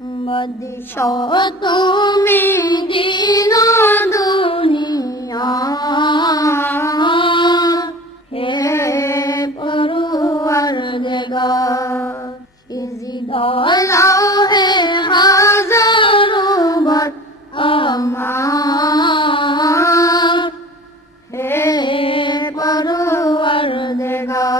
বদিশ তুমি দিন দুনিয়া। হে পরুয়ার দেগা সিজিদলা হে হাজারো বার আমার। হে পরুয়ার দেগা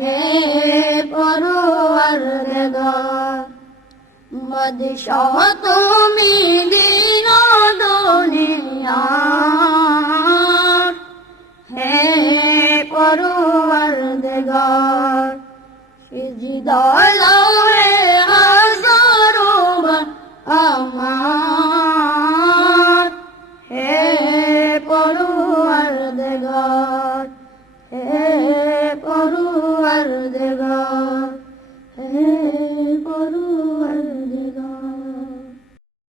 হে পরোয়ার বাদশা তুমি দিন দুনিয়া। হে পরোয়ার দেগা সিজদাল